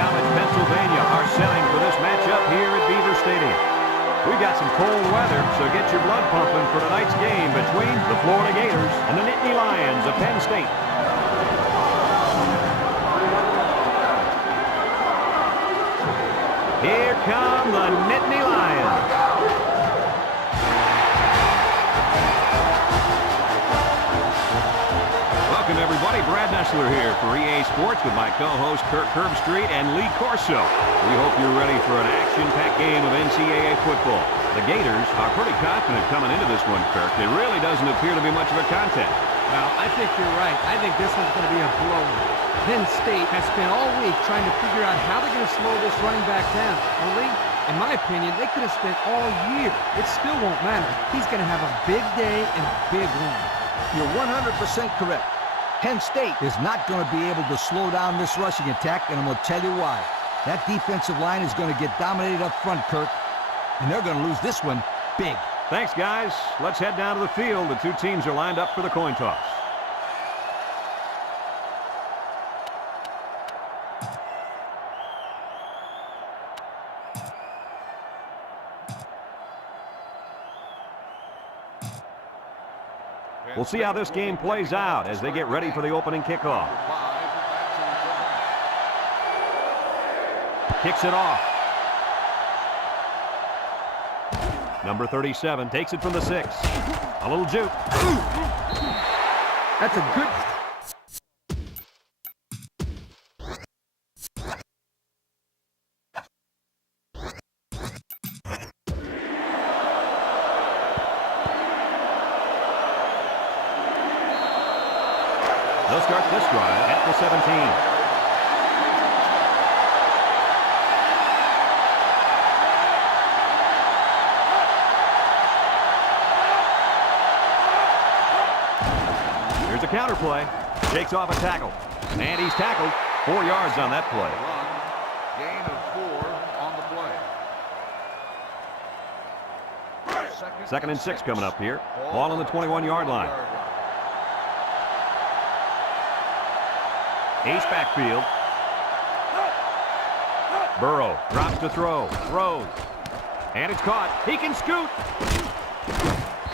College, Pennsylvania are selling for this matchup here at Beaver Stadium. We got some cold weather, so get your blood pumping for tonight's game between the Florida Gators and the Nittany Lions of Penn State. Here come the Nittany Lions. Welcome, everybody. Brad Nessler here for EA Sports with my co-host Kirk Herbstreit and Lee Corso. We hope you're ready for an action-packed game of NCAA football. The Gators are pretty confident coming into this one, Kirk. It really doesn't appear to be much of a contest. Well, I think you're right. I think this one's going to be a blowout. Penn State has spent all week trying to figure out how they're going to slow this running back down. Well, Lee, in my opinion, they could have spent all year. It still won't matter. He's going to have a big day and a big win. You're 100% correct. Penn State is not going to be able to slow down this rushing attack, and I'm going to tell you why. That defensive line is going to get dominated up front, Kirk, and they're going to lose this one big. Thanks, guys. Let's head down to the field. The two teams are lined up for the coin toss. We'll see how this game plays out as they get ready for the opening kickoff. Kicks it off. Number 37 takes it from the 6. A little juke. That's a good... They'll start this drive at the 17. Here's a counter play. Shakes off a tackle. And he's tackled. 4 yards on that play. Gain of 4 on the play. Second and 6 coming up here. Ball on the 21-yard line. Ace backfield. Burrow drops to throw. Throws. And it's caught. He can scoot.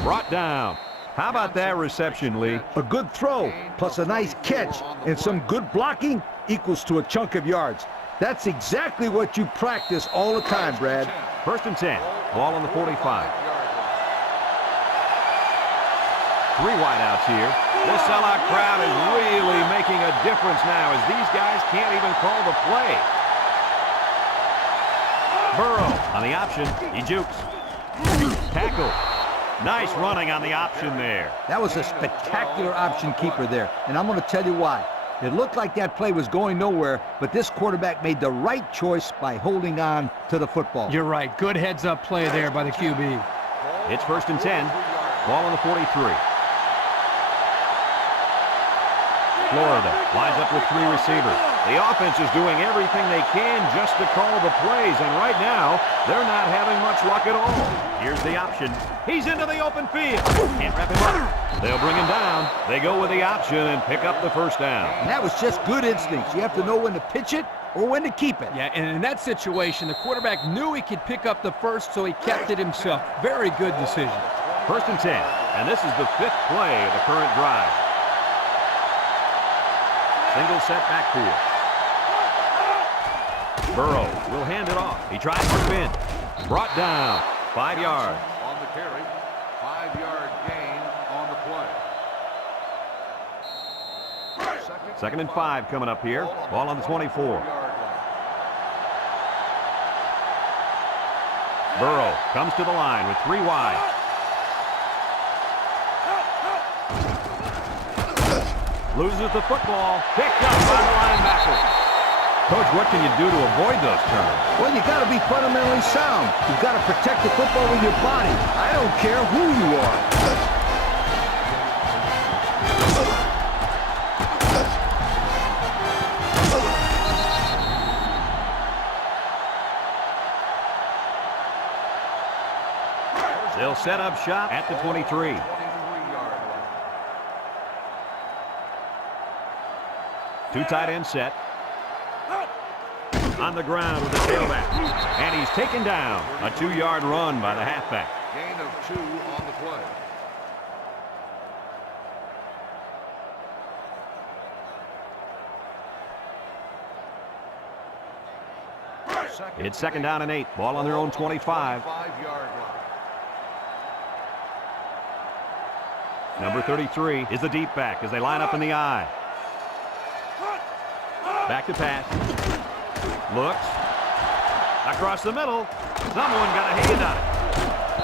Brought down. How about that reception, Lee? A good throw plus a nice catch and some good blocking equals to a chunk of yards. That's exactly what you practice all the time, Brad. First and 10. Ball on the 45. 3 wideouts here. This sellout crowd is really making a difference now as these guys can't even call the play. Burrow on the option. He jukes. Tackle. Nice running on the option there. That was a spectacular option keeper there, and I'm going to tell you why. It looked like that play was going nowhere, but this quarterback made the right choice by holding on to the football. You're right. Good heads-up play there by the QB. It's first and 10. Ball on the 43. Florida lines up with 3 receivers. The offense is doing everything they can just to call the plays, and right now, they're not having much luck at all. Here's the option. He's into the open field. Can't wrap him up. They'll bring him down. They go with the option and pick up the first down. And that was just good instincts. You have to know when to pitch it or when to keep it. Yeah, and in that situation, the quarterback knew he could pick up the first, so he kept it himself. Very good decision. First and 10, and this is the 5th play of the current drive. Single set backfield. Burrow will hand it off. He tries to spin. Brought down. 5 yards. On the carry. 5-yard gain on the play. Second and 5 coming up here. Ball on the 24. Burrow comes to the line with 3 wide. Loses the football. Picked up by the linebacker. Coach, what can you do to avoid those turnovers? Well, you got to be fundamentally sound. You've got to protect the football with your body. I don't care who you are. They'll set up shop at the 23. Two tight end set. on the ground with the tailback. And he's taken down. A 2-yard run by the halfback. Gain of 2 on the play. It's 2nd down and 8. Ball on their own 25. 5-yard line. Number 33 is the deep back as they line up in the I. Back to pass. Looks. Across the middle. Someone got a hand on it.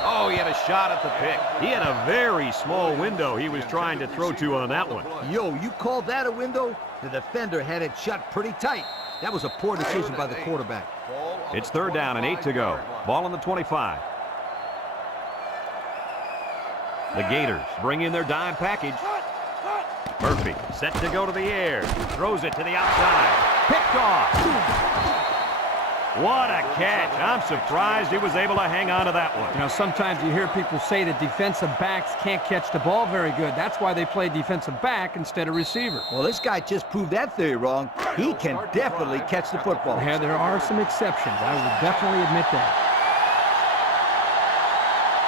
Oh, he had a shot at the pick. He had a very small window he was trying to throw to on that one. Yo, you call that a window? The defender had it shut pretty tight. That was a poor decision by the quarterback. It's 3rd down and 8 to go. Ball on the 25. The Gators bring in their dime package. Murphy set to go to the air. Throws it to the outside. Picked off. What a catch. I'm surprised he was able to hang on to that one. You know, sometimes you hear people say that defensive backs can't catch the ball very good. That's why they play defensive back instead of receiver. Well, this guy just proved that theory wrong. He can definitely catch the football. Yeah, there are some exceptions. I will definitely admit that.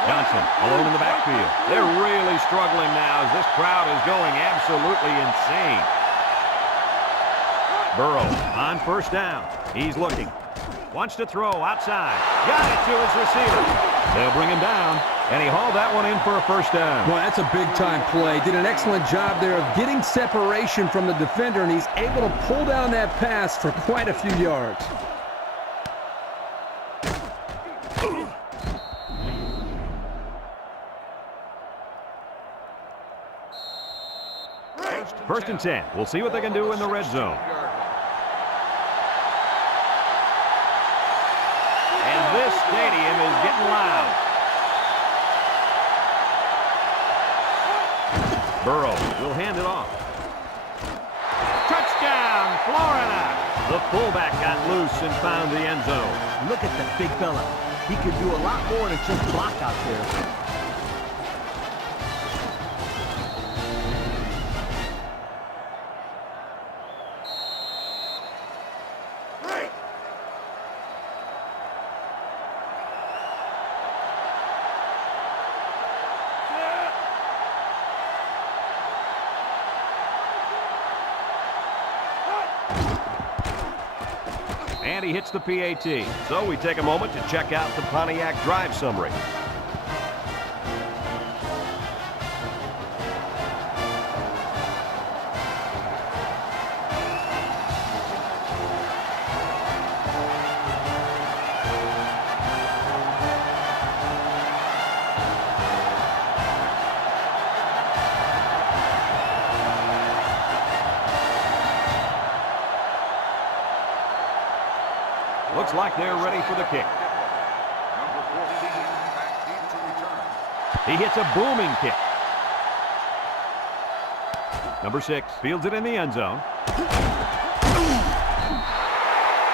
Johnson alone in the backfield. They're really struggling now as this crowd is going absolutely insane. Burrow on 1st down. He's looking. Wants to throw outside. Got it to his receiver. They'll bring him down, and he hauled that one in for a 1st down. Boy, that's a big-time play. Did an excellent job there of getting separation from the defender, and he's able to pull down that pass for quite a few yards. First and 10. We'll see what they can do in the red zone. And this stadium is getting loud. Burrow will hand it off. Touchdown, Florida! The fullback got loose and found the end zone. Look at the big fella. He could do a lot more than just block out there. And he hits the PAT. So we take a moment to check out the Pontiac drive summary. Looks like they're ready for the kick. Number 14, back deep to return. He hits a booming kick. Number 6 fields it in the end zone.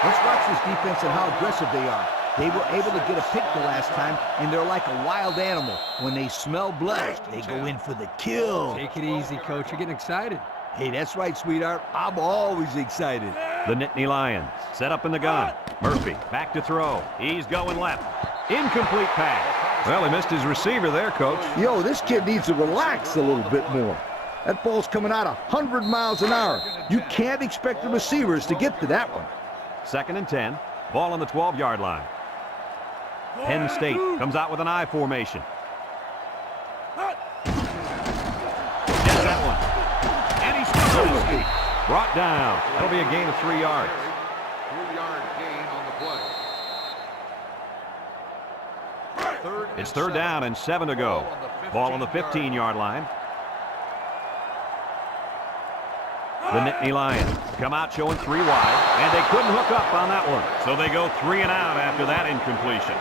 Let's watch this defense and how aggressive they are. They were able to get a pick the last time, and they're like a wild animal. When they smell blood, they go in for the kill. Take it easy, Coach. You're getting excited. Hey, that's right, sweetheart. I'm always excited. The Nittany Lions set up in the gun. Murphy back to throw. He's going left. Incomplete pass. Well, he missed his receiver there, Coach. Yo, this kid needs to relax a little bit more. That ball's coming out 100 miles an hour. You can't expect the receivers to get to that one. 2nd and 10. Ball on the 12-yard line. Penn State comes out with an I formation. Gets that one. And he's still on his feet. Brought down. That'll be a gain of 3 yards. 3-yard gain on the play. It's 3rd down and 7 to go. Ball on the 15-yard line. The Nittany Lions come out showing 3 wide, and they couldn't hook up on that one. So they go 3 and out after that incompletion.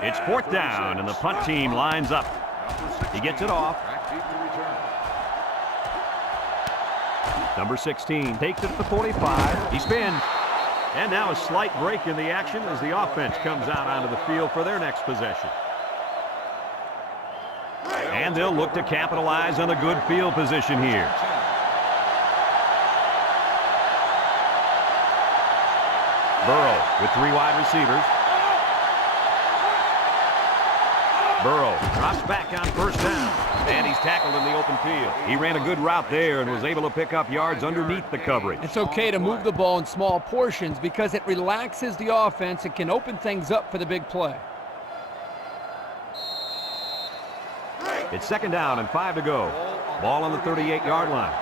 It's 4th down, and the punt team lines up. He gets it off. Number 16 takes it to the 45. He spins. And now a slight break in the action as the offense comes out onto the field for their next possession. And they'll look to capitalize on a good field position here. Burrow with 3 wide receivers. Burrow drops back on first down. And he's tackled in the open field. He ran a good route there and was able to pick up yards underneath the coverage. It's okay to move the ball in small portions because it relaxes the offense and can open things up for the big play. It's 2nd down and 5 to go. Ball on the 38-yard line.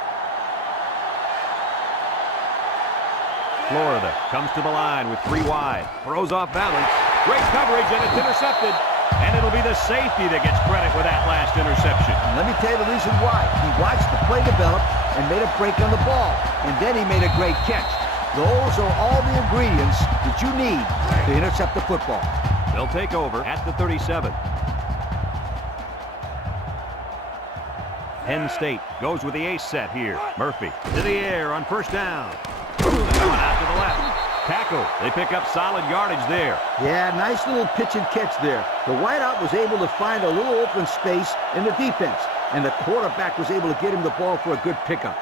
Florida comes to the line with 3 wide. Throws off balance. Great coverage, and it's intercepted. And it'll be the safety that gets credit with that last interception. And let me tell you the reason why. He watched the play develop and made a break on the ball. And then he made a great catch. Those are all the ingredients that you need to intercept the football. They'll take over at the 37. Penn State goes with the ace set here. Murphy to the air on first down. Going out to the left. Tackle. They pick up solid yardage there. Yeah, nice little pitch and catch there. The wideout was able to find a little open space in the defense, and the quarterback was able to get him the ball for a good pickup.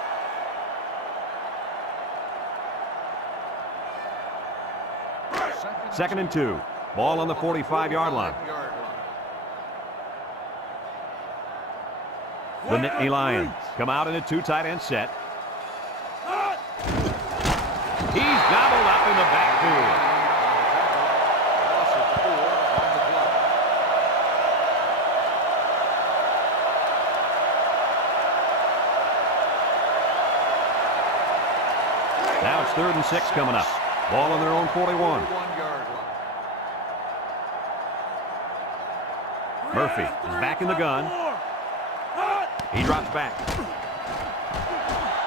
Second and 2. Ball on the 45-yard line. The Nittany Lions come out in a 2 tight end set. He's gobbled up in the backfield. Now it's 3rd and 6 coming up. Ball on their own 41. Murphy is back in the gun. He drops back.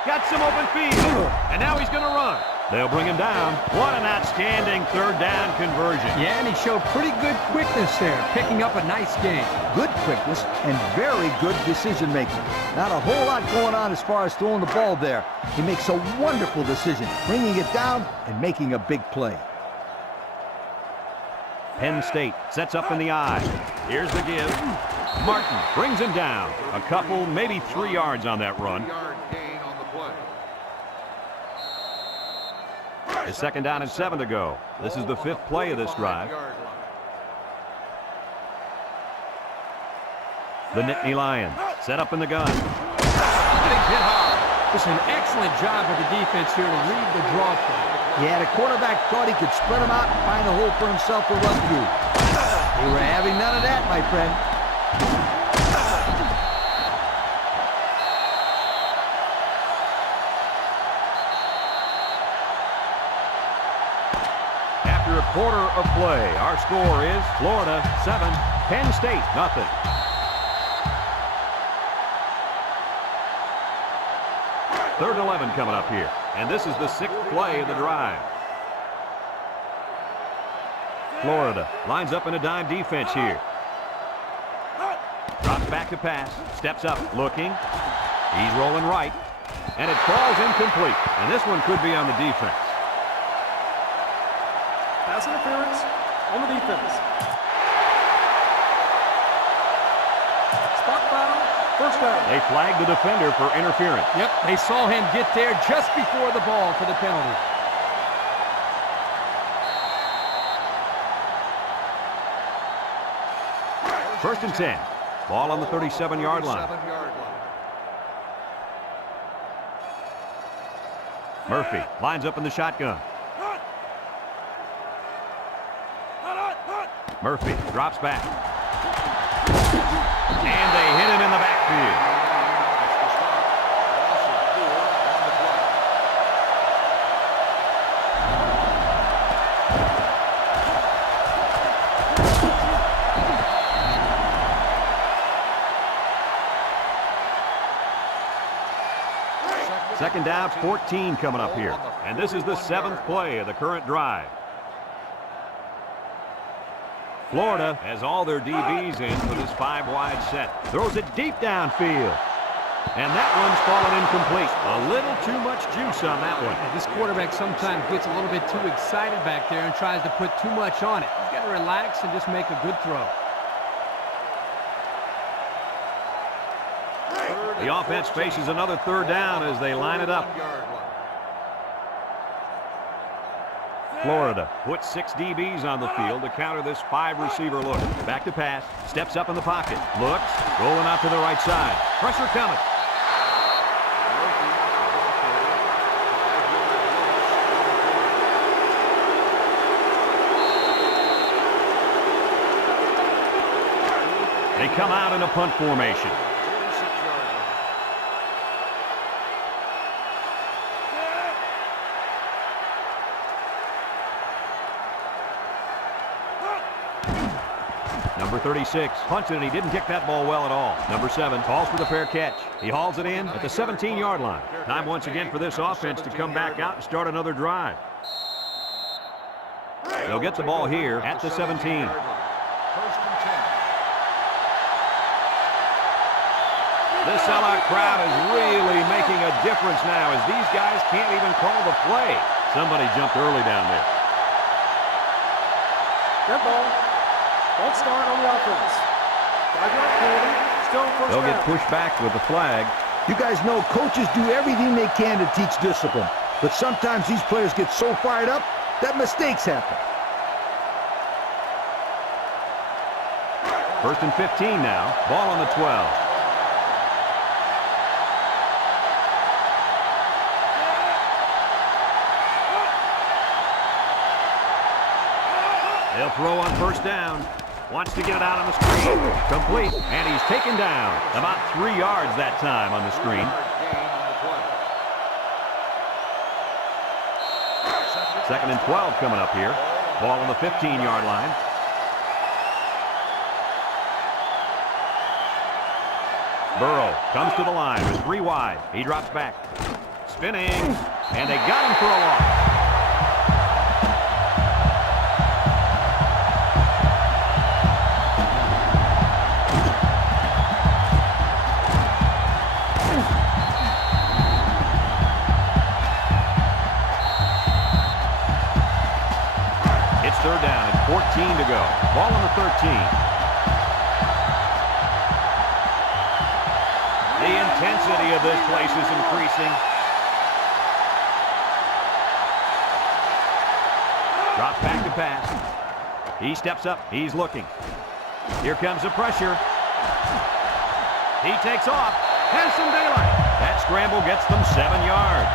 Got some open field. And now he's going to run. They'll bring him down. What an outstanding 3rd down conversion. Yeah, and he showed pretty good quickness there, picking up a nice gain. Good quickness and very good decision-making. Not a whole lot going on as far as throwing the ball there. He makes a wonderful decision, bringing it down and making a big play. Penn State sets up in the I. Here's the give. Martin brings him down. A couple, maybe 3 yards on that run. It's 2nd down and 7 to go. This is the 5th play of this drive. The Nittany Lions set up in the gun. Getting hit hard. Just an excellent job of the defense here to read the draw play. Yeah, the quarterback thought he could spread him out and find a hole for himself to run through. They were having none of that, my friend. After a quarter of play, our score is Florida 7, Penn State nothing. Third and 11 coming up here. And this is the 6th play of the drive. Florida lines up in a dime defense here. Drops back to pass. Steps up, looking. He's rolling right. And it falls incomplete. And this one could be on the defense. Pass interference on the defense. Spot foul, first down. They flagged the defender for interference. Yep, they saw him get there just before the ball for the penalty. First and 10. Ball on the 37-yard line. Murphy lines up in the shotgun. Murphy drops back. And they hit him in the backfield. Second down, 14 coming up here. And this is the 7th play of the current drive. Florida has all their DBs in for this 5 wide set. Throws it deep downfield. And that one's fallen incomplete. A little too much juice on that one. This quarterback sometimes gets a little bit too excited back there and tries to put too much on it. He's got to relax and just make a good throw. The offense faces another third down as they line it up. Florida puts 6 DBs on the field to counter this 5-receiver look. Back to pass. Steps up in the pocket. Looks. Rolling out to the right side. Pressure coming. They come out in a punt formation. Number 36 punted, and he didn't kick that ball well at all. Number 7 calls for the fair catch. He hauls it in at the 17-yard line. Time once again for this offense to come back out and start another drive. They'll get the ball here at the 17. First and 10. This sellout crowd is really making a difference now as these guys can't even call the play. Somebody jumped early down there. Dead ball. Don't start on the offense. 5-yard penalty. Still first They'll get down. pushed back with the flag. You guys know coaches do everything they can to teach discipline. But sometimes these players get so fired up that mistakes happen. First and 15 now. Ball on the 12. They'll throw on first down. Wants to get it out on the screen. Complete. And he's taken down. About 3 yards that time on the screen. Second and 12 coming up here. Ball on the 15-yard line. Burrow comes to the line with 3 wide. He drops back. Spinning. And they got him for a loss. Third down and 14 to go. Ball on the 13. The intensity of this place is increasing. Drop back to pass. He steps up. He's looking. Here comes the pressure. He takes off. Has some daylight. That scramble gets them 7 yards.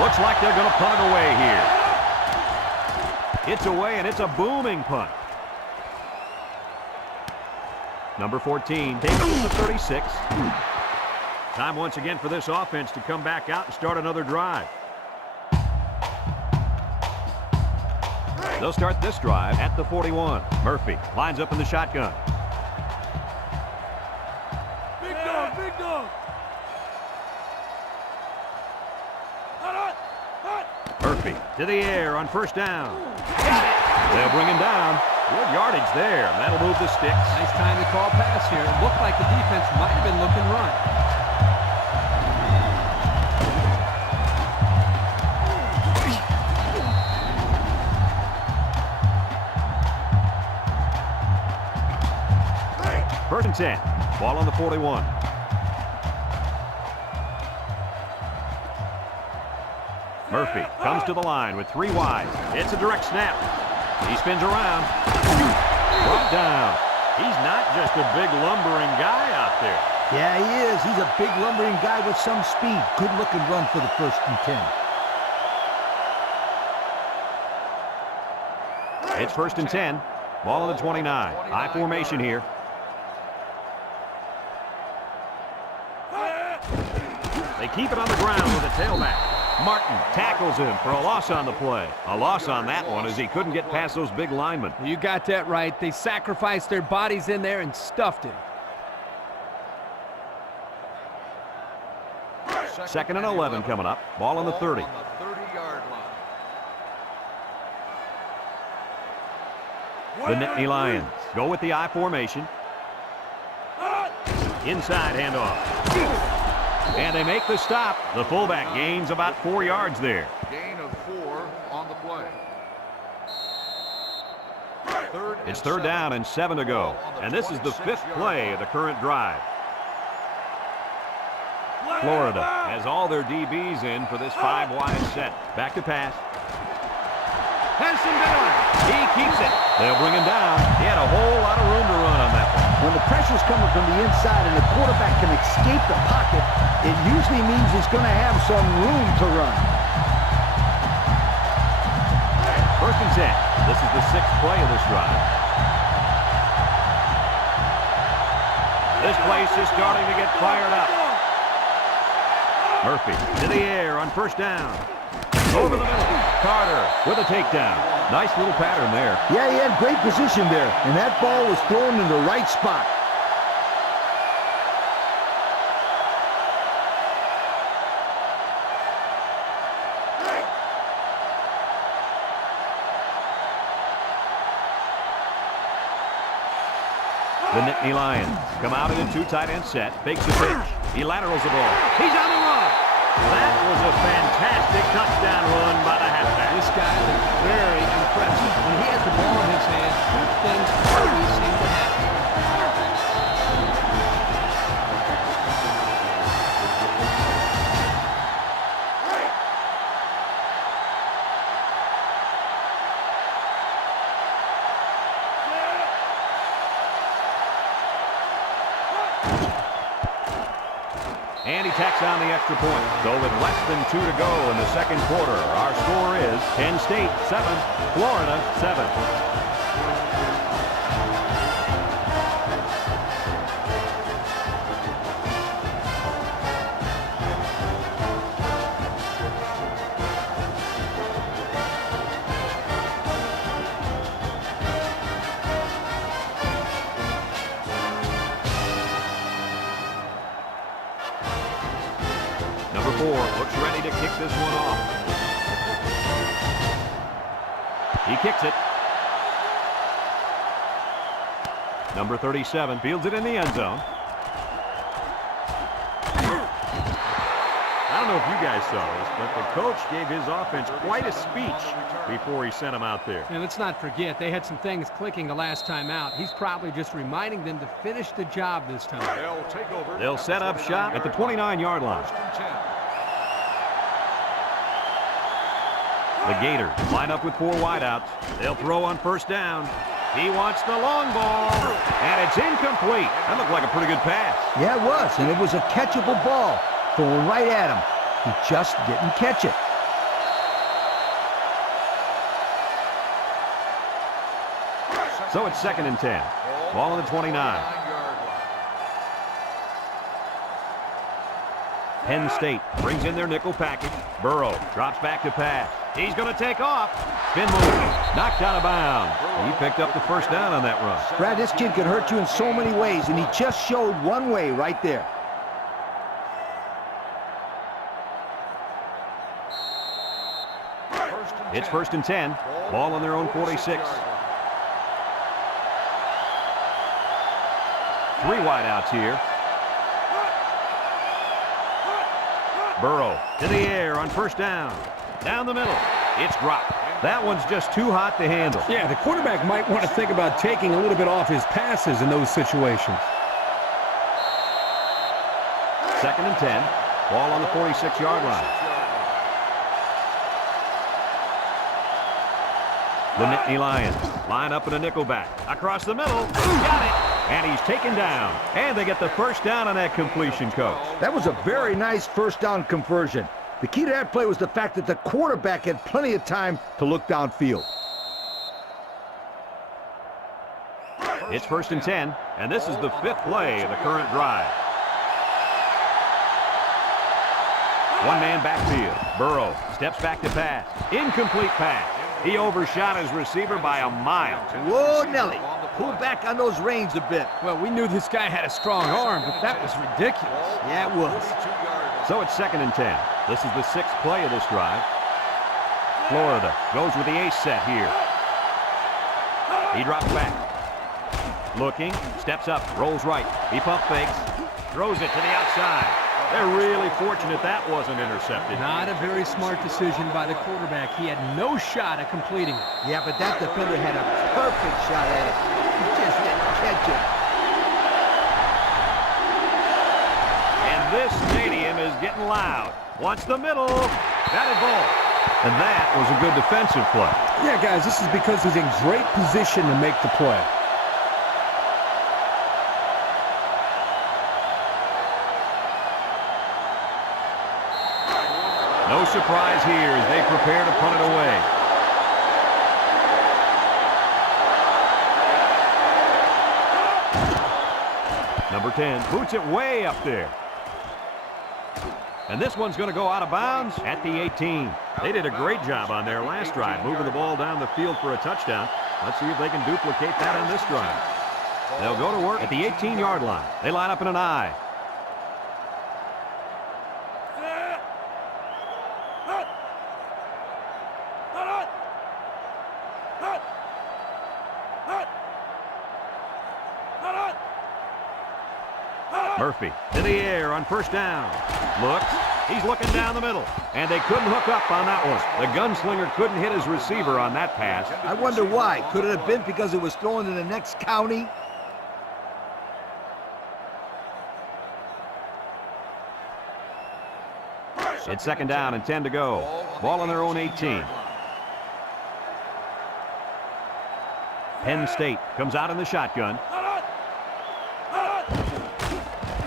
Looks like they're going to punt it away here. It's away, and it's a booming punt. Number 14 takes it to the 36. Time once again for this offense to come back out and start another drive. They'll start this drive at the 41. Murphy lines up in the shotgun. Big dog, big dog. Murphy to the air on first down. Got it. They'll bring him down. Good yardage there. That'll move the sticks. Nice time to call pass here. It looked like the defense might have been looking run. First and 10. Ball on the 41. Murphy comes to the line with 3 wide. It's a direct snap. He spins around. Brought down. He's not just a big lumbering guy out there. Yeah, he is. He's a big lumbering guy with some speed. Good looking run for the first and 10. It's first and 10. Ball on the 29. High formation here. They keep it on the ground with a tailback. Martin tackles him for a loss on the play. A loss on that one as he couldn't get past those big linemen. You got that right. They sacrificed their bodies in there and stuffed him. 2nd and 11 coming up. Ball on the 30. On the 30-yard line. The Nittany Lions go with the I formation. Inside handoff. And they make the stop. The fullback gains about 4 yards there. Gain of 4 on the play. It's 3rd down and 7 to go. And this is the 5th play of the current drive. Florida has all their DBs in for this 5-wide set. Back to pass. Henson Baylor. He keeps it. They'll bring him down. He had a whole lot of room to run on that one. When the pressure's coming from the inside and the quarterback can escape the pocket, it usually means he's going to have some room to run. 1st and 10. This is the 6th play of this drive. This place is starting to get fired up. Murphy to the air on 1st down. Over the middle. Carter with a takedown. Nice little pattern there. Yeah, he had great position there, and that ball was thrown in the right spot. The Nittany Lions come out in a 2 tight end set. Fakes a pitch. He laterals the ball. He's on the run. That was a fantastic touchdown run by the halfback. This guy looks very impressive. When he has the ball in his hands, good things always seem to happen. And he tacks on the extra point. So with less than 2 to go in the 2nd quarter, our score is Penn State 7, Florida 7. Number 4 looks ready to kick this one off. He kicks it. Number 37 fields it in the end zone. I don't know if you guys saw this, but the coach gave his offense quite a speech before he sent them out there. And let's not forget, they had some things clicking the last time out. He's probably just reminding them to finish the job this time. They'll take over. They'll set up shop at the 29-yard line. 1st and 10. The Gators line up with 4 wideouts. They'll throw on 1st down. He wants the long ball, and it's incomplete. That looked like a pretty good pass. Yeah, it was, and it was a catchable ball. Going right at him. He just didn't catch it. So it's 2nd and 10. Ball on the 29. 9-yard line. Penn State brings in their nickel package. Burrow drops back to pass. He's going to take off. Spin move. Knocked out of bounds. He picked up the 1st down on that run. Brad, this kid can hurt you in so many ways, and he just showed one way right there. It's 1st and 10. Ball on their own 46. 3 wideouts here. Burrow to the air on 1st down. Down the middle. It's dropped. That one's just too hot to handle. Yeah, the quarterback might want to think about taking a little bit off his passes in those situations. 2nd and 10. Ball on the 46-yard line. The Nittany Lions line up in a nickelback. Across the middle. Got it. And he's taken down. And they get the 1st down on that completion, Coach. That was a very nice 1st down conversion. The key to that play was the fact that the quarterback had plenty of time to look downfield. It's 1st and 10, and this is the 5th play of the current drive. One-man backfield. Burrow steps back to pass. Incomplete pass. He overshot his receiver by a mile. Whoa, Nelly. Pull back on those reins a bit. Well, we knew this guy had a strong arm, but that was ridiculous. Yeah, it was. So it's 2nd and 10. This is the 6th play of this drive. Florida goes with the ace set here. He drops back. Looking, steps up, rolls right. He pump fakes, throws it to the outside. They're really fortunate that wasn't intercepted. Not a very smart decision by the quarterback. He had no shot at completing it. Yeah, but that defender had a perfect shot at it. He just didn't catch it. And this stadium is getting loud. Wants the middle. Batted ball. And that was a good defensive play. Yeah, guys, this is because he's in great position to make the play. No surprise here as they prepare to punt it away. Number 10 boots it way up there. And this one's going to go out of bounds at the 18. They did a great job on their last drive, moving the ball down the field for a touchdown. Let's see if they can duplicate that on this drive. They'll go to work at the 18-yard line. They line up in an I. Murphy to the air on 1st down. Looks. He's looking down the middle. And they couldn't hook up on that one. The gunslinger couldn't hit his receiver on that pass. I wonder why. Could it have been because it was thrown in the next county? It's 2nd down and 10 to go. Ball on their own 18. Penn State comes out in the shotgun.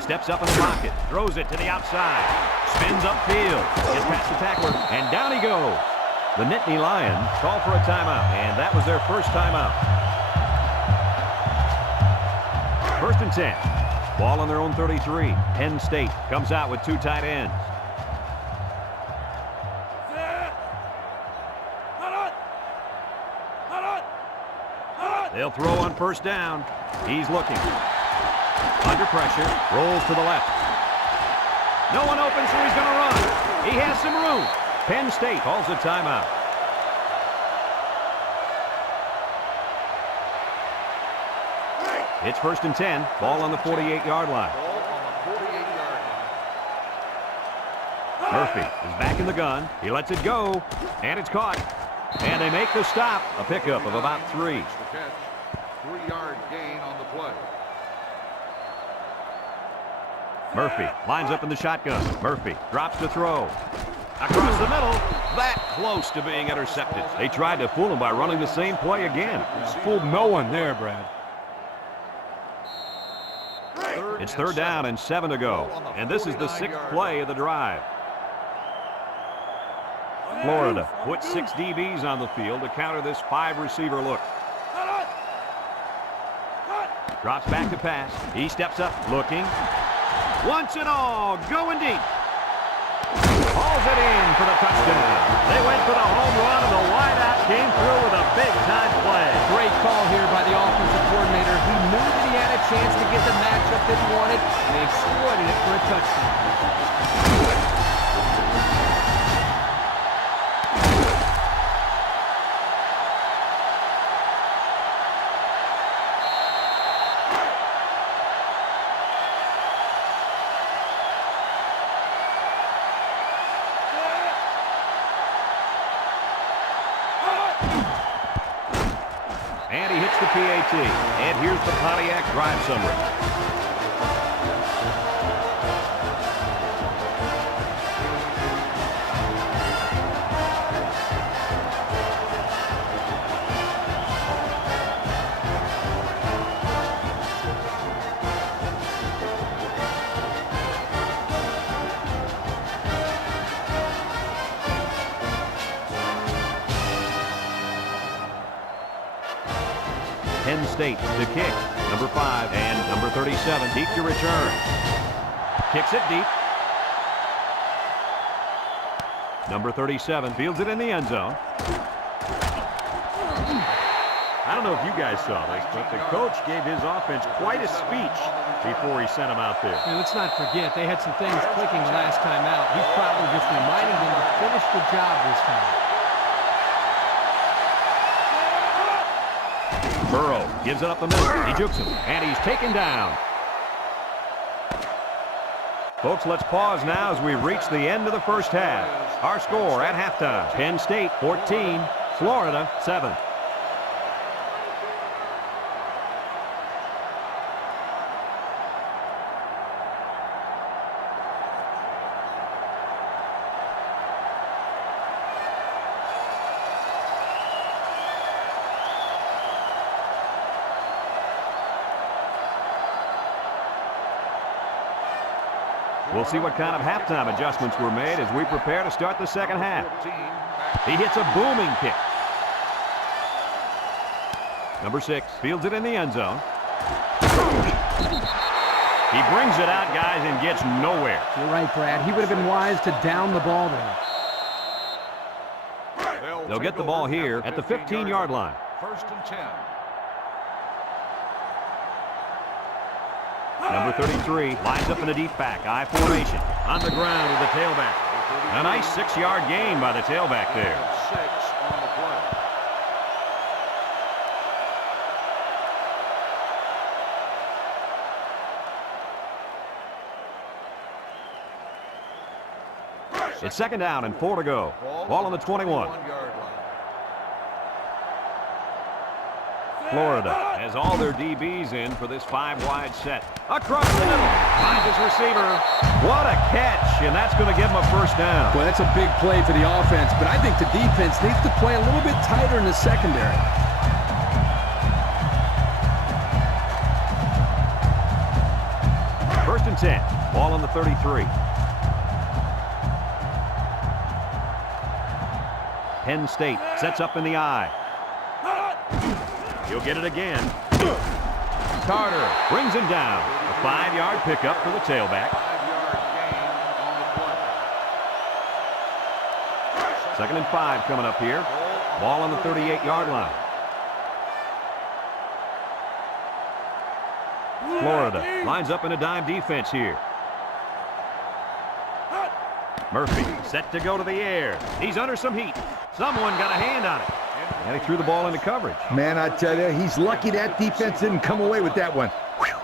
Steps up in the pocket, throws it to the outside, spins upfield, gets past the tackler, and down he goes. The Nittany Lions call for a timeout, and that was their first timeout. 1st and 10. Ball on their own 33. Penn State comes out with 2 tight ends. They'll throw on 1st down. He's looking. Under pressure, rolls to the left. No one open, so he's going to run. He has some room. Penn State calls a timeout. It's 1st and 10. Ball on the 48-yard line. Murphy is back in the gun. He lets it go, and it's caught. And they make the stop. A pickup of about 3. 3-yard gain on the play. Murphy lines up in the shotgun. Murphy drops to throw. Across the middle. That close to being intercepted. They tried to fool him by running the same play again. Fooled no one there, Brad. It's 3rd down and 7 to go. And this is the 6th play of the drive. Florida puts 6 DBs on the field to counter this 5-receiver look. Drops back to pass. He steps up, looking. Wants it all, going deep. Hauls it in for the touchdown. They went for the home run, and the wideout came through with a big-time play. Great call here by the offensive coordinator. He knew that he had a chance to get the matchup that he wanted, and they exploited it for a touchdown. And he hits the PAT. And here's the Pontiac drive summary. Penn State to kick. Number 5 and number 37 deep to return. Kicks it deep. Number 37 fields it in the end zone. I don't know if you guys saw this, but the coach gave his offense quite a speech before he sent them out there. And let's not forget, they had some things clicking the last time out. He's probably just reminding them to finish the job this time. Burrow gives it up the middle. He jukes him, and he's taken down. Folks, let's pause now as we reach the end of the first half. Our score at halftime, Penn State 14, Florida 7. We'll see what kind of halftime adjustments were made as we prepare to start the second half. He hits a booming kick. Number 6 fields it in the end zone. He brings it out, guys, and gets nowhere. You're right, Brad. He would have been wise to down the ball there. They'll get the ball here at the 15-yard line. 1st and 10. Number 33 lines up in a deep back, I formation. On the ground with the tailback. A nice 6-yard gain by the tailback there. 6 on the play. It's 2nd down and 4 to go. Ball on the 21. Florida has all their DBs in for this 5-wide set. Across the middle, finds his receiver. What a catch, and that's going to give him a first down. Well, that's a big play for the offense, but I think the defense needs to play a little bit tighter in the secondary. First and 10, ball on the 33. Penn State sets up in the I. He'll get it again. Carter brings him down. A 5-yard pickup for the tailback. 5-yard gain on the play. 2nd and 5 coming up here. Ball on the 38-yard line. Florida lines up in a dime defense here. Murphy set to go to the air. He's under some heat. Someone got a hand on it. And he threw the ball into coverage. Man, I tell you, he's lucky that defense didn't come away with that one. Whew.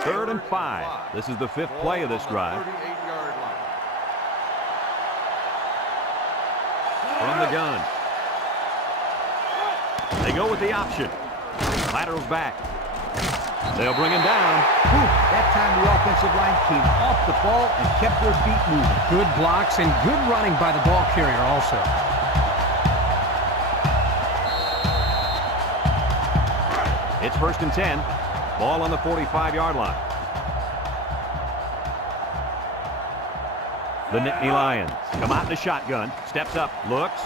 3rd and 5. This is the 5th play of this drive. 38-yard line. From the gun. They go with the option. Laterals back. They'll bring him down. Whew. That time the offensive line came off the ball and kept their feet moving. Good blocks and good running by the ball carrier also. It's 1st and 10. Ball on the 45-yard line. The Nittany Lions come out in the shotgun. Steps up. Looks.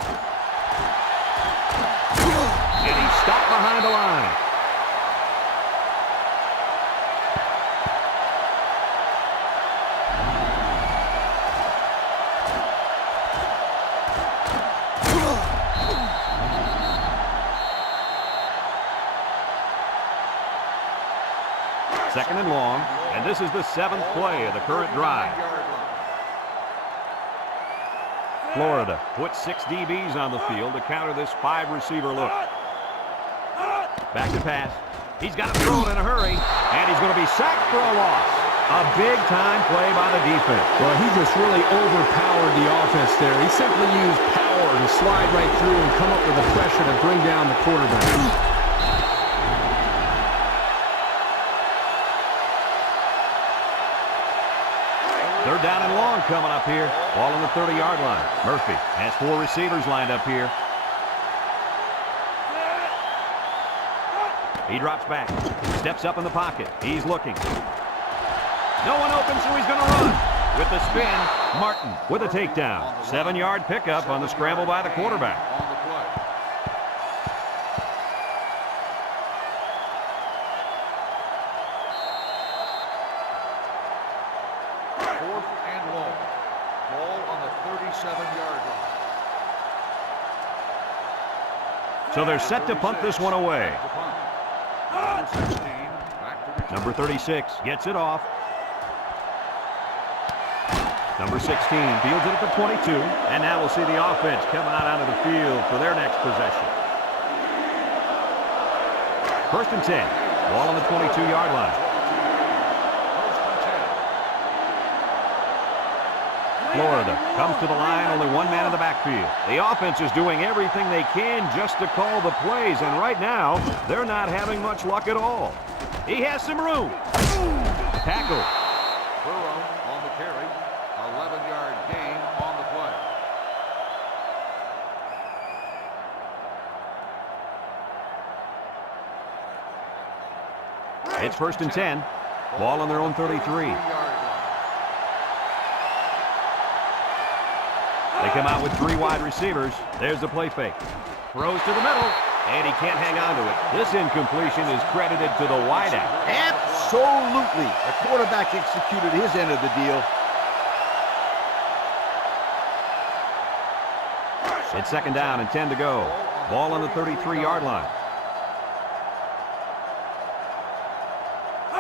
And he's stopped behind the line. Second and long, and this is the 7th play of the current drive. Florida puts 6 DBs on the field to counter this 5-receiver look. Back to pass. He's got to throw it in a hurry, and he's going to be sacked for a loss. A big-time play by the defense. Well, he just really overpowered the offense there. He simply used power to slide right through and come up with the pressure to bring down the quarterback. Third down and long coming up here. Ball on the 30-yard line. Murphy has 4 receivers lined up here. He drops back. Steps up in the pocket. He's looking. No one open, so he's going to run. With the spin, Martin with a takedown. 7-yard pickup on the scramble by the quarterback. On the play. Fourth and long. Ball on the 37-yard line. So they're set to punt this one away. Number 16, back to return. Number 36 gets it off. Number 16 fields it at the 22. And now we'll see the offense come out onto the field for their next possession. First and 10. Ball on the 22-yard line. Florida comes to the line, only one man in the backfield. The offense is doing everything they can just to call the plays, and right now, they're not having much luck at all. He has some room. Tackle. Burrow on the carry. 11-yard gain on the play. It's first and 10. Ball on their own 33. They come out with three wide receivers. There's the play fake. Throws to the middle, and he can't hang on to it. This incompletion is credited to the wideout. Absolutely. The quarterback executed his end of the deal. It's second down and 10 to go. Ball on the 33-yard line.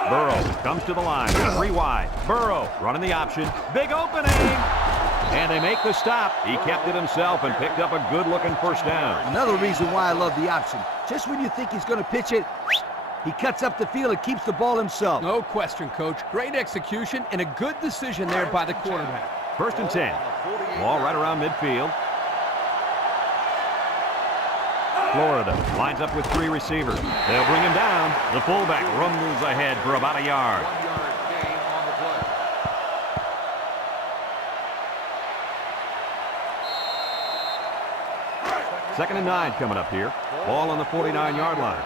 Burrow comes to the line. Three wide. Burrow running the option. Big opening. And they make the stop. He kept it himself and picked up a good-looking first down. Another reason why I love the option. Just when you think he's going to pitch it, he cuts up the field and keeps the ball himself. No question, Coach. Great execution and a good decision there by the quarterback. First and 10. Ball right around midfield. Florida lines up with three receivers. They'll bring him down. The fullback rumbles ahead for about a yard. 1-yard gain on the play. Second and 9 coming up here. Ball on the 49-yard line.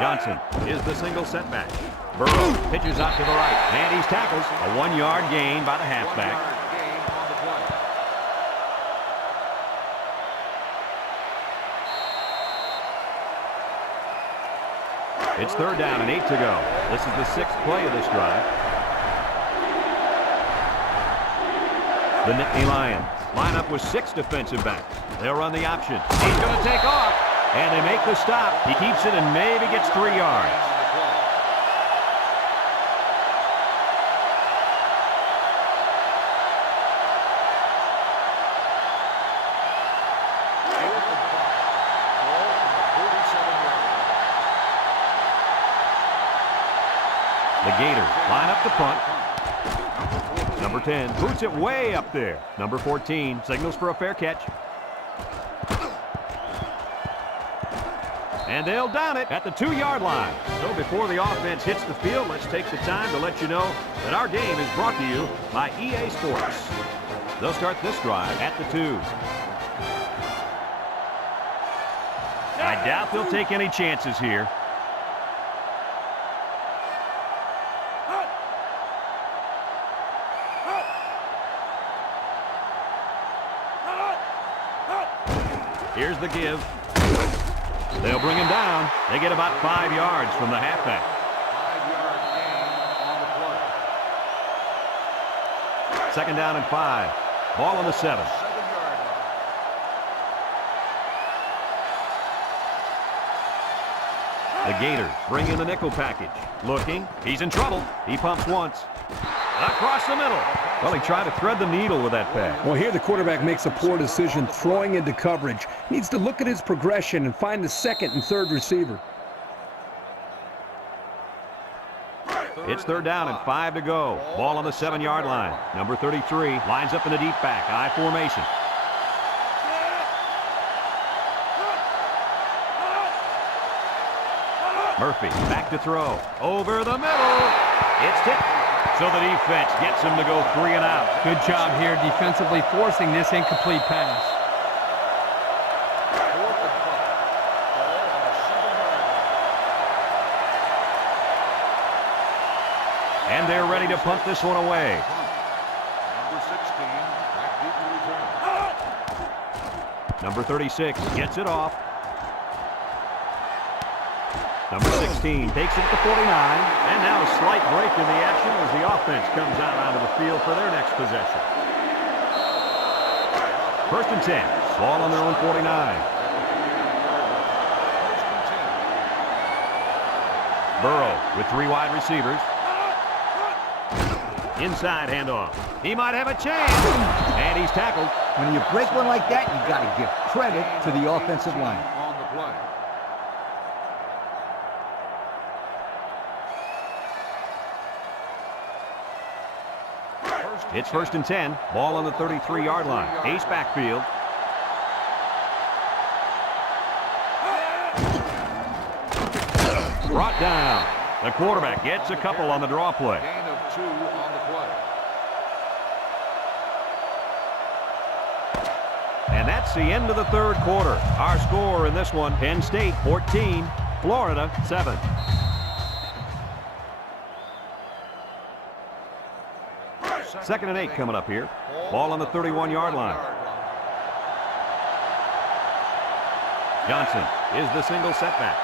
Johnson is the single setback. Burrow pitches out to the right, and he's tackled. A 1-yard gain by the halfback. 1-yard gain on the play. It's third down and 8 to go. This is the sixth play of this drive. The Nittany Lions line up with 6 defensive backs. They'll run the option. He's going to take off, and they make the stop. He keeps it and maybe gets 3 yards. The Gators line up the punt. Number 10 boots it way up there. Number 14 signals for a fair catch. And they'll down it at the 2-yard line. So before the offense hits the field, let's take the time to let you know that our game is brought to you by EA Sports. They'll start this drive at the 2. I doubt they'll take any chances here. Here's the give. They'll bring him down. They get about 5 yards from the halfback. 5-yard gain on the play. Second down and 5. Ball on the 7. 7-yard line. The Gators bring in the nickel package. Looking. He's in trouble. He pumps once. Across the middle. Well, he tried to thread the needle with that pass. Well, here the quarterback makes a poor decision throwing into coverage. Needs to look at his progression and find the second and third receiver. It's third down and 5 to go. Ball on the 7-yard line. Number 33 lines up in the deep back. I formation. Murphy back to throw. Over the middle. It's tipped. So the defense gets him to go 3 and out. Good job here defensively forcing this incomplete pass. 4th and 5. Ball on the 7-yard line. And they're ready to punt this one away. Number 16, back deep to return. Number 36 gets it off. Number 16 takes it at the 49. And now a slight break in the action as the offense comes out onto the field for their next possession. First and 10. Ball on their own 49. Burrow with 3 wide receivers. Inside handoff. He might have a chance. And he's tackled. When you break one like that, you got to give credit to the offensive line. On the play. It's first and 10. Ball on the 33-yard line. Ace backfield. Brought down. The quarterback gets a couple on the draw play. Gain of 2 on the play. And that's the end of the third quarter. Our score in this one, Penn State 14, Florida 7. Second and 8 coming up here. Ball on the 31-yard line. Johnson is the single setback.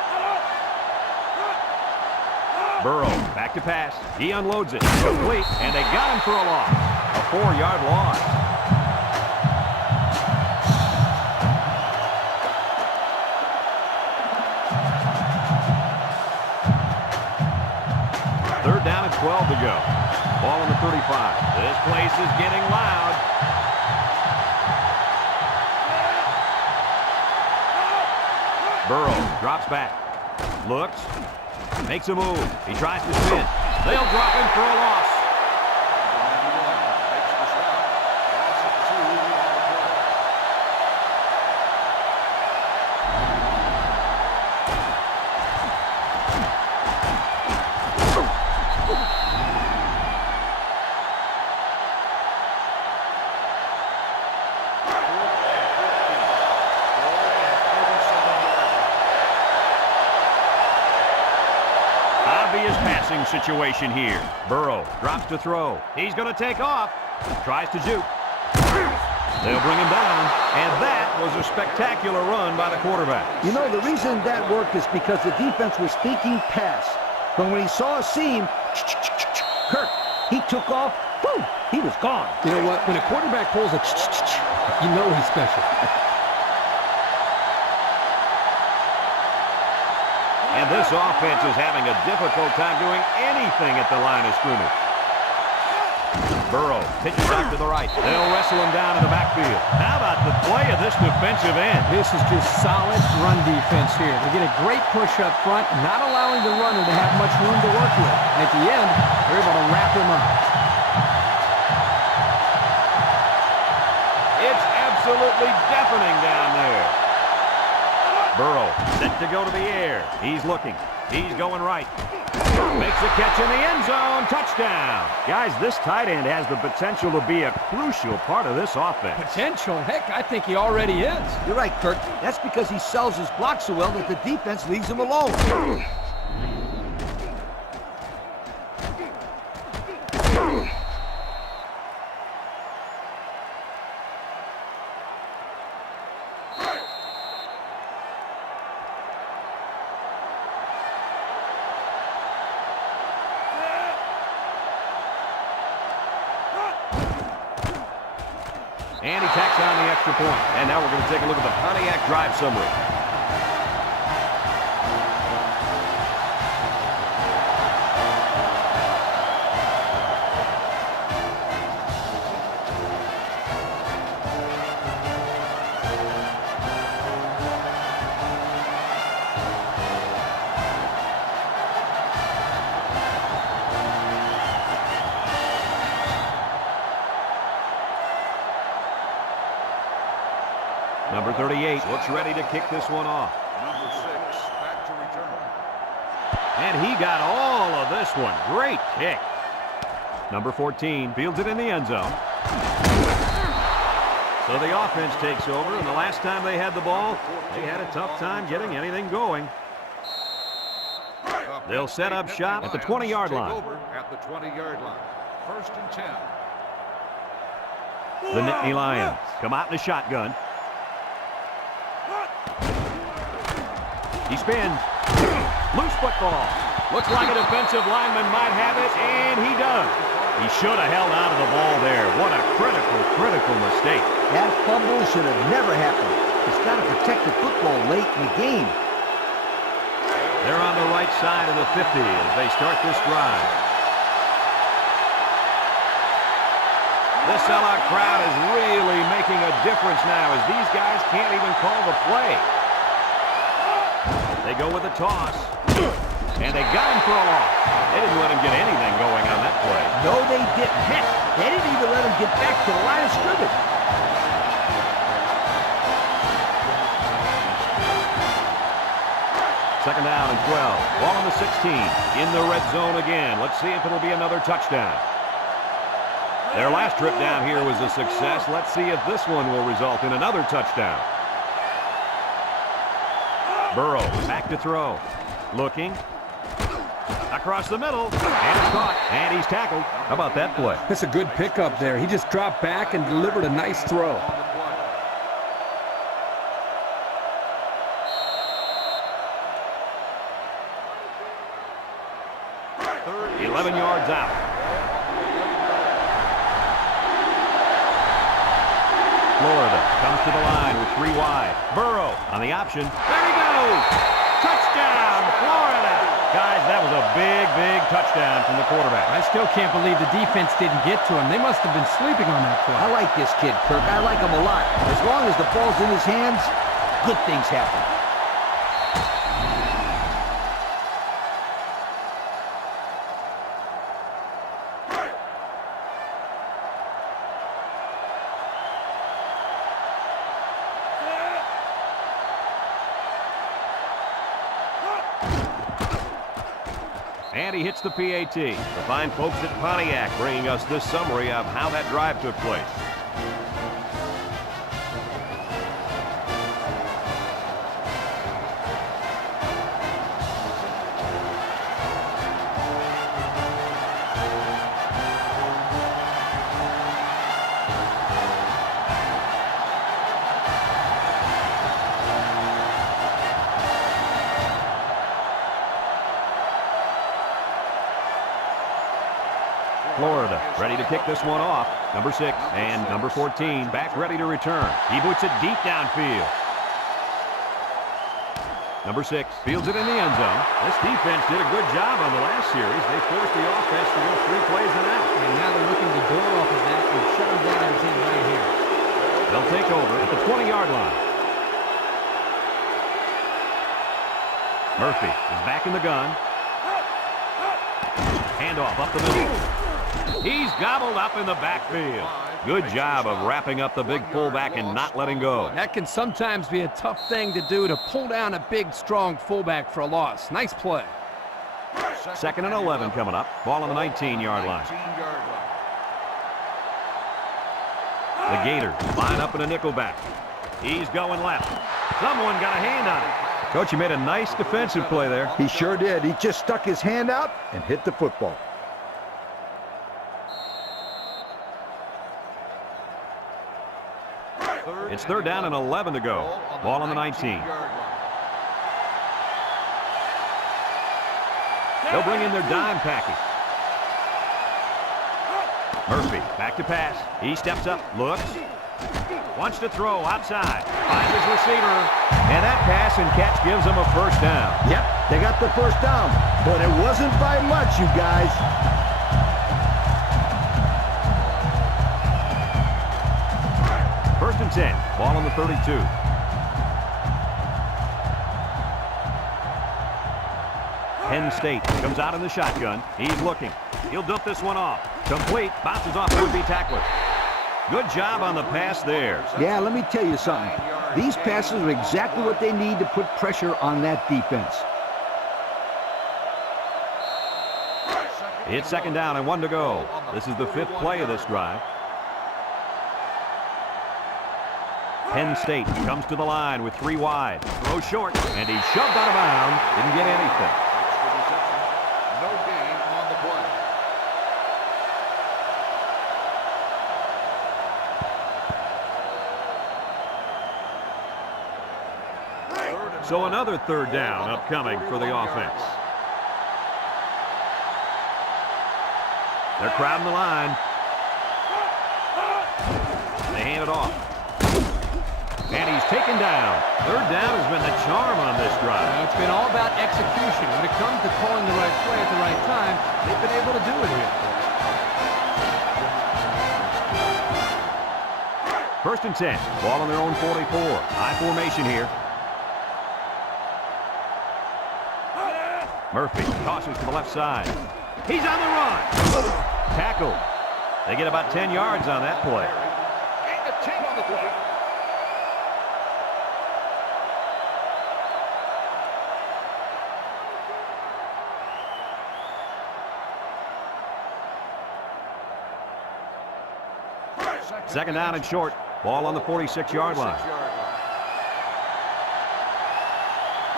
Burrow back to pass. He unloads it. Complete. And they got him for a loss. A 4-yard loss. Third down and 12 to go. Ball on the 35. This place is getting loud. Burrow drops back. Looks. Makes a move. He tries to spin. They'll drop him for a loss. Makes the stop. Loss of 2 on the play. Obvious passing situation here. Burrow drops to throw. He's going to take off. Tries to juke. They'll bring him down. And that was a spectacular run by the quarterback. You know, the reason that worked is because the defense was thinking pass. But when he saw a seam, Kirk, he took off. Whew, he was gone. You know what? When a quarterback pulls a you know he's special. And this offense is having a difficult time doing anything at the line of scrimmage. Burrow pitches out to the right. They'll wrestle him down in the backfield. How about the play of this defensive end? This is just solid run defense here. They get a great push up front, not allowing the runner to have much room to work with. And at the end, they're able to wrap him up. It's absolutely deafening down there. Burrow set to go to the air. He's looking. He's going right. Makes a catch in the end zone. Touchdown. Guys, this tight end has the potential to be a crucial part of this offense. Potential? Heck, I think he already is. You're right, Kirk. That's because he sells his block so well that the defense leaves him alone. And he tacks on the extra point. And now we're going to take a look at the Pontiac drive summary. Number 38 looks ready to kick this one off. Number 6 back to return. And he got all of this one. Great kick. Number 14 fields it in the end zone. So the offense takes over, and the last time they had the ball, they had a tough time getting anything going. They'll set up shop at the 20-yard line. Over at the 20-yard line. First and 10. The Nittany Lions come out in the shotgun. He spins. Loose football. Looks like a defensive lineman might have it, and he does. He should have held out of the ball there. What a critical mistake. That fumble should have never happened. He's got to protect the football late in the game. They're on the right side of the 50 as they start this drive. This sellout crowd is really making a difference now as these guys can't even call the play. They go with the toss. And they got him for a loss. They didn't let him get anything going on that play. No, they didn't. Heck, they didn't even let him get back to the line of scrimmage. Second down and 12. Ball on the 16. In the red zone again. Let's see if it'll be another touchdown. Their last trip down here was a success. Let's see if this one will result in another touchdown. Burrow back to throw. Looking. Across the middle. And it's caught. And he's tackled. How about that play? That's a good pickup there. He just dropped back and delivered a nice throw. 11 yards out. Florida comes to the line with 3 wide. Burrow on the option. There he goes! Touchdown, Florida! Guys, that was a big touchdown from the quarterback. I still can't believe the defense didn't get to him. They must have been sleeping on that play. I like this kid, Kirk. I like him a lot. As long as the ball's in his hands, good things happen. And he hits the PAT. The fine folks at Pontiac bringing us this summary of how that drive took place. Florida ready to kick this one off. Number 6 and number 14 back ready to return. He boots it deep downfield. Number 6 fields it in the end zone. This defense did a good job on the last series. They forced the offense to go 3 plays and out. And now they're looking to door off of that and shut him down again right here. They'll take over at the 20-yard line. Murphy is back in the gun. Handoff up the middle. He's gobbled up in the backfield. Good job of wrapping up the big fullback and not letting go. That can sometimes be a tough thing to do, to pull down a big, strong fullback for a loss. Nice play. Second and 11 coming up. Ball on the 19-yard line. The Gators line up in a nickel back. He's going left. Someone got a hand on it. Coach, you made a nice defensive play there. He sure did. He just stuck his hand out and hit the football. It's third down and 11 to go. Ball on the 19. They'll bring in their dime package. Murphy back to pass. He steps up, looks, wants to throw outside. Finds his receiver. And that pass and catch gives them a first down. Yep, they got the first down, but it wasn't by much, you guys. First and 10. Ball on the 32. Penn State comes out in the shotgun. He's looking. He'll dump this one off. Complete. Bounces off the would-be tackler. Good job on the pass there. Yeah, let me tell you something. These passes are exactly what they need to put pressure on that defense. It's second down and 1 to go. This is the 5th play of this drive. Penn State comes to the line with 3 wide. Throw short, and he's shoved out of bounds. Didn't get anything. No gain on the play. So another third down upcoming for the offense. They're crowding the line. They hand it off. And he's taken down. Third down has been the charm on this drive. It's been all about execution. When it comes to calling the right play at the right time, they've been able to do it here. First and 10. Ball on their own 44. High formation here. Murphy tosses to the left side. He's on the run. Tackled. They get about 10 yards on that play. Gain of 10 on the play. Second down and short. Ball on the 46-yard line.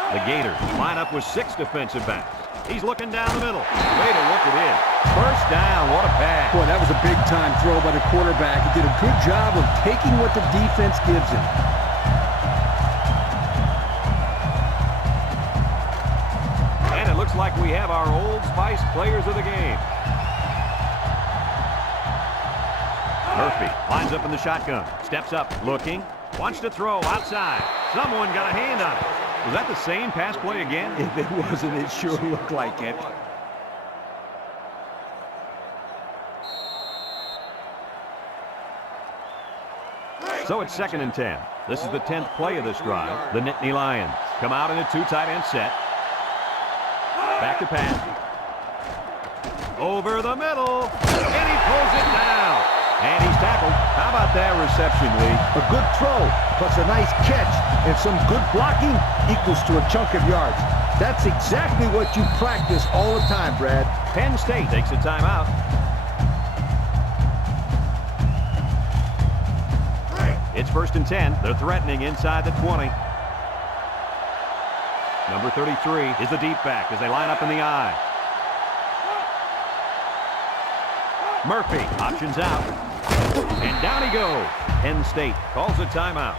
The Gators line up with 6 defensive backs. He's looking down the middle. Way to look it in. First down. What a pass. Boy, that was a big-time throw by the quarterback. He did a good job of taking what the defense gives him. And it looks like we have our Old Spice players of the game. Murphy lines up in the shotgun. Steps up, looking. Wants to throw outside. Someone got a hand on it. Was that the same pass play again? If it wasn't, it sure looked like it. So it's second and 10. This is the 10th play of this drive. The Nittany Lions come out in a 2 tight end set. Back to pass. Over the middle. And he pulls it down. And he's tackled. How about that reception, Lee? A good throw, plus a nice catch, and some good blocking equals to a chunk of yards. That's exactly what you practice all the time, Brad. Penn State takes a timeout. It's first and 10. They're threatening inside the 20. Number 33 is the deep back as they line up in the I. Murphy options out. And down he goes. Penn State calls a timeout.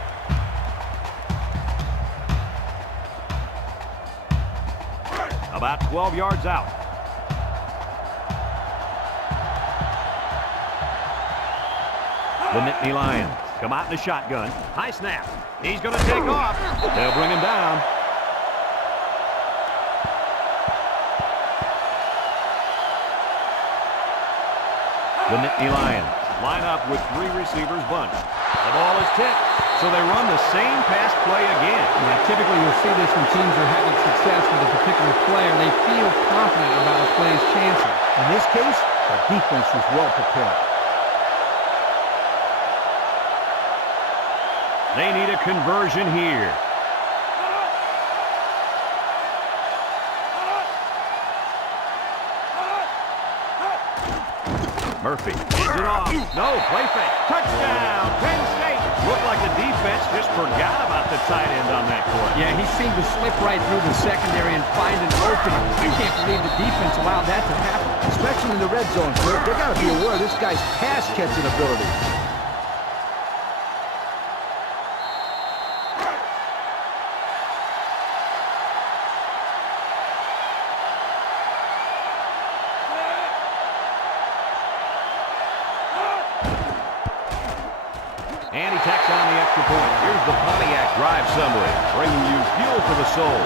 About 12 yards out. The Nittany Lions come out in the shotgun. High snap. He's going to take off. They'll bring him down. The Nittany Lions line up with 3 receivers bunched. The ball is tipped, so they run the same pass play again. Yeah, typically you'll see this when teams are having success with a particular player. They feel confident about a play's chances. In this case, the defense was well prepared. They need a conversion here. Murphy hands it off. No, play fake. Touchdown, Penn State. Looked like the defense just forgot about the tight end on that play. Yeah, he seemed to slip right through the secondary and find an opening. I can't believe the defense allowed that to happen. Especially in the red zone, Kurt. They got to be aware of this guy's pass-catching ability. And he tacks on the extra point. Here's the Pontiac drive summary, bringing you fuel for the soul.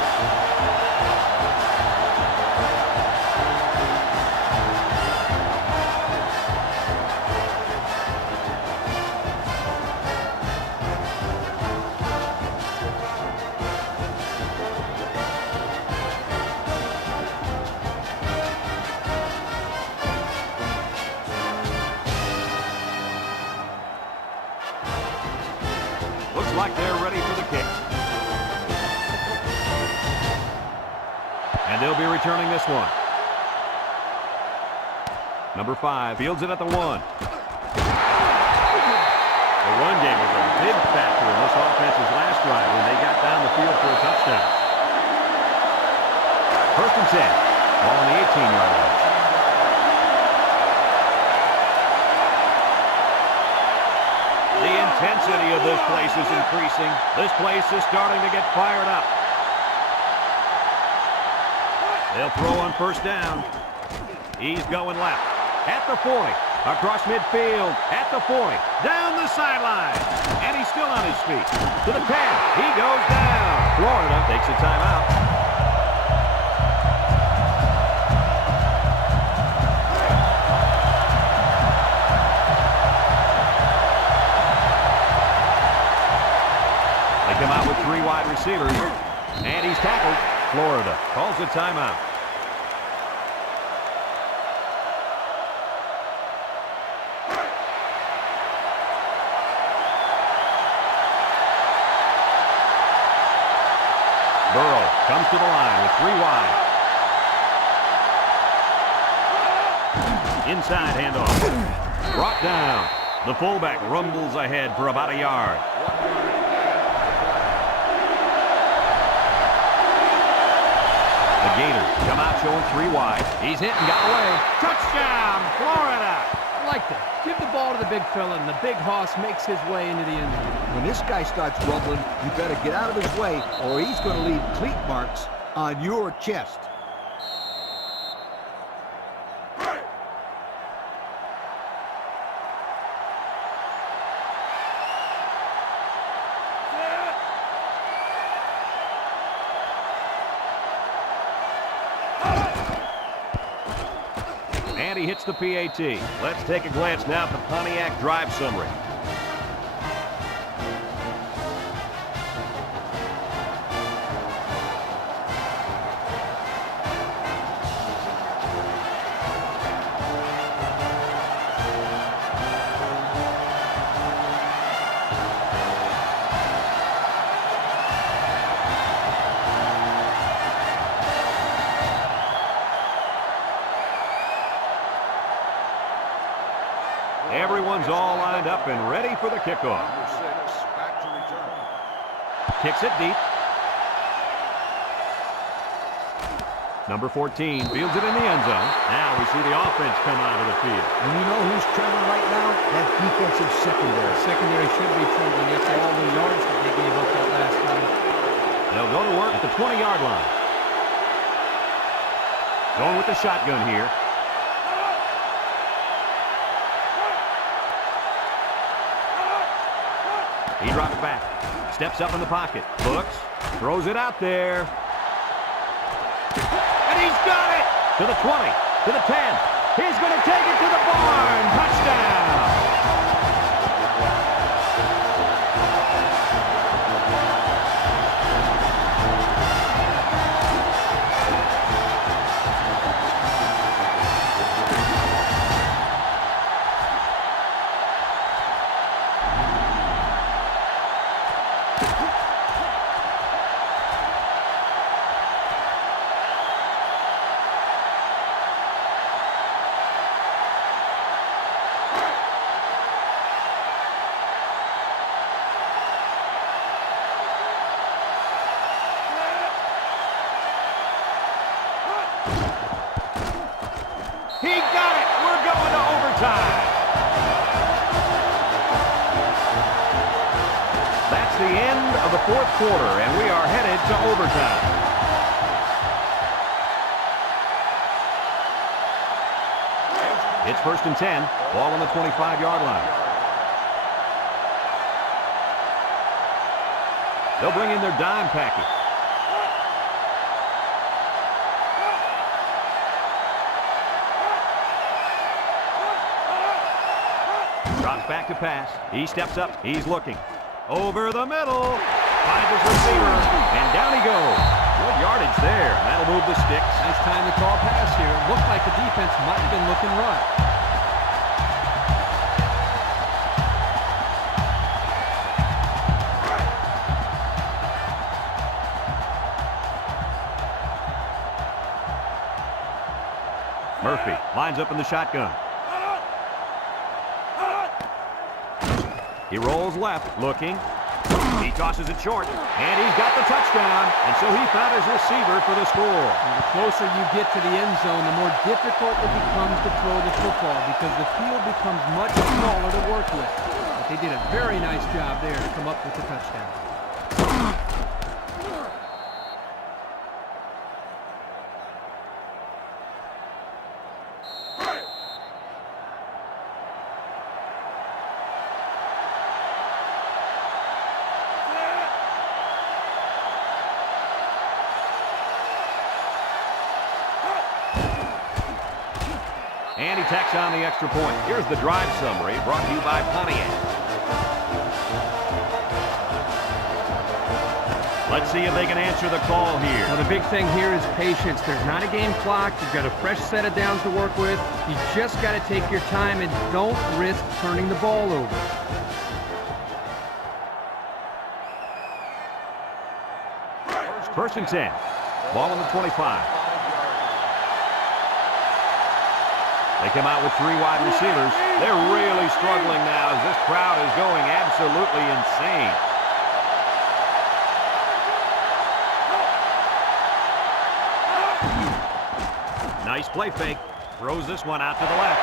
Looks like they're ready for the kick. And they'll be returning this one. Number 5 fields it at the 1. The run game was a big factor in this offense's last drive when they got down the field for a touchdown. First and 10. Ball on the 18-yard line. The intensity of this place is increasing. This place is starting to get fired up. They'll throw on first down. He's going left. At the 40. Across midfield. At the 40. Down the sideline. And he's still on his feet. To the 10. He goes down. Florida takes a timeout. They come out with 3 wide receivers. And he's tackled. Florida calls a timeout. Burrow comes to the line with 3 wide. Inside handoff. Brought down. The fullback rumbles ahead for about a yard. The Gators come out showing 3 wide. He's hit and got away. Touchdown, Florida! I like that. Give the ball to the big fella, and the big hoss makes his way into the end zone. When this guy starts rumbling, you better get out of his way, or he's going to leave cleat marks on your chest. And he hits the PAT. Let's take a glance now at the Pontiac drive summary. Everyone's all lined up and ready for the kickoff. Number 6, back to return. Kicks it deep. Number 14 fields it in the end zone. Now we see the offense come out of the field. And you know who's trembling right now? That defensive secondary. Secondary should be trembling after all the yards that they gave up that last time. They'll go to work at the 20-yard line. Going with the shotgun here. He drops back, steps up in the pocket, looks, throws it out there. And he's got it! To the 20, to the 10. He's going to take it to the barn. Touchdown! He got it! We're going to overtime! That's the end of the 4th quarter, and we are headed to overtime. It's 1st and 10, ball on the 25-yard line. They'll bring in their dime package. Drops back to pass. He steps up. He's looking. Over the middle. Finds his receiver. And down he goes. Good yardage there. That'll move the sticks. Nice time to call pass here. It looked like the defense might have been looking right. Murphy lines up in the shotgun. He rolls left, looking. He tosses it short, and he's got the touchdown. And so he found his receiver for the score. And the closer you get to the end zone, the more difficult it becomes to throw the football because the field becomes much smaller to work with. But they did a very nice job there to come up with the touchdown. And he tacks on the extra point. Here's the drive summary brought to you by Pontiac. Let's see if they can answer the call here. Well, the big thing here is patience. There's not a game clock. You've got a fresh set of downs to work with. You just got to take your time and don't risk turning the ball over. First and 10. Ball on the 25. They come out with 3 wide receivers. They're really struggling now as this crowd is going absolutely insane. Nice play fake. Throws this one out to the left.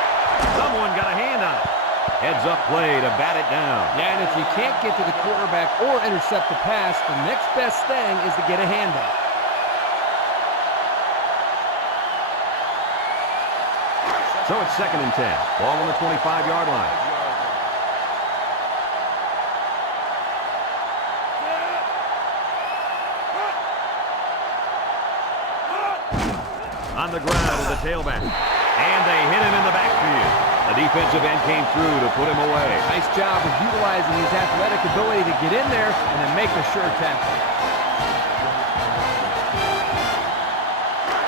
Someone got a hand on it. Heads up play to bat it down. Yeah, and if you can't get to the quarterback or intercept the pass, the next best thing is to get a handout. So it's second and 10. Ball on the 25-yard line. On the ground is the tailback. And they hit him in the backfield. The defensive end came through to put him away. Nice job of utilizing his athletic ability to get in there and then make a sure tackle.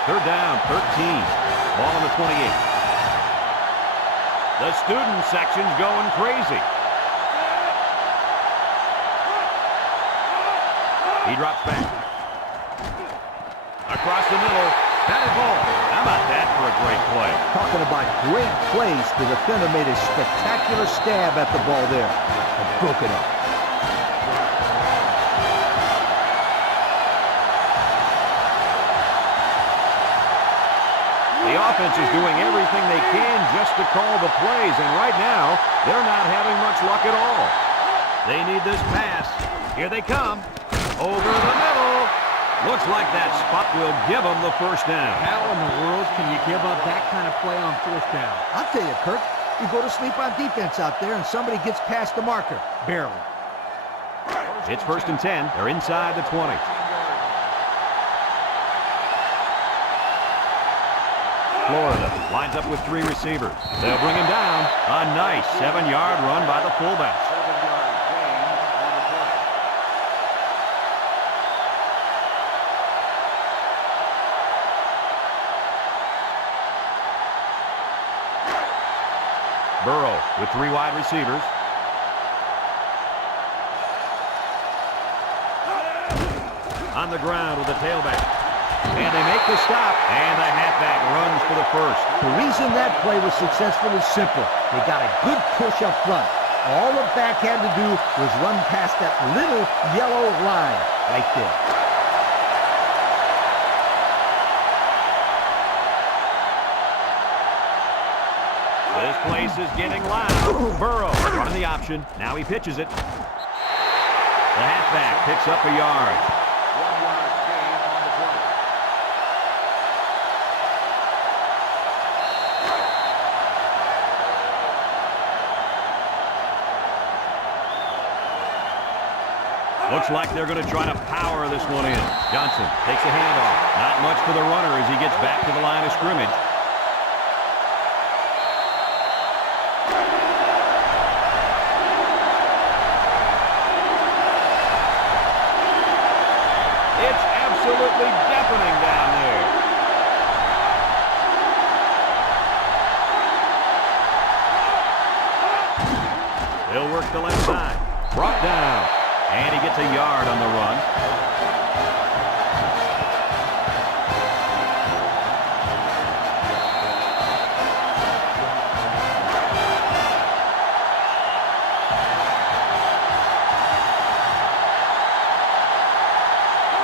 Third down, 13. Ball on the 28. The student section's going crazy. He drops back. Across the middle. Batted ball. How about that for a great play? Talking about great plays, the defender made a spectacular stab at the ball there and broke it up. The offense is doing everything they can just to call the plays, and right now, they're not having much luck at all. They need this pass. Here they come. Over the middle. Looks like that spot will give them the first down. How in the world can you give up that kind of play on fourth down? I'll tell you, Kirk, you go to sleep on defense out there and somebody gets past the marker. Barely. It's first and 10. They're inside the 20. Florida lines up with 3 receivers. They'll bring him down. A nice 7-yard run by the fullback. 7-yard gain on the play. Burrow with 3 wide receivers. On the ground with the tailback. And they make the stop. And the halfback runs for the first. The reason that play was successful is simple. They got a good push up front. All the back had to do was run past that little yellow line right there. This place is getting loud. Burrow running the option. Now he pitches it. The halfback picks up a yard. 1-yard gain on the play. Looks like they're going to try to power this one in. Johnson takes a handoff. Not much for the runner as he gets back to the line of scrimmage. It's absolutely deafening down there. They'll work the left side. Brought down. And he gets a yard on the run.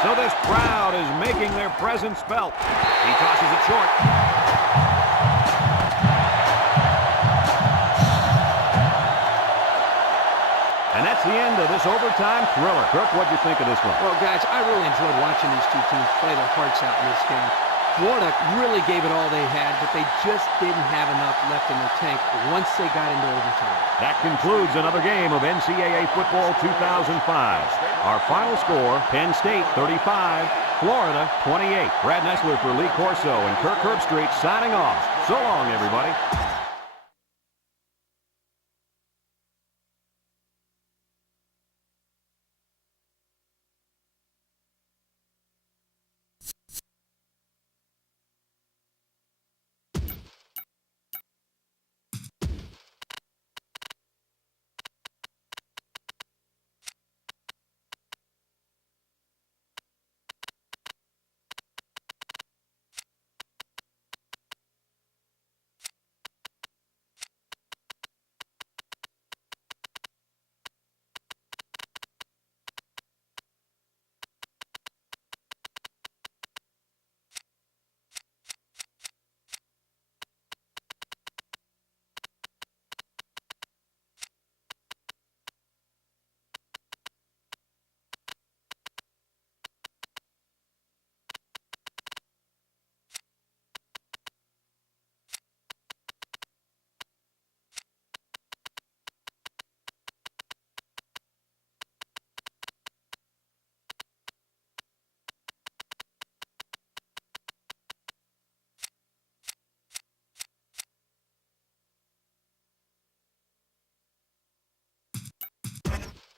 So this crowd is making their presence felt. He tosses it short. And that's the end of this overtime thriller. Kirk, what'd you think of this one? Well, guys, I really enjoyed watching these two teams play their hearts out in this game. Florida really gave it all they had, but they just didn't have enough left in their tank once they got into overtime. That concludes another game of NCAA Football 2005. Our final score, Penn State 35, Florida 28. Brad Nessler for Lee Corso and Kirk Herbstreit signing off. So long, everybody.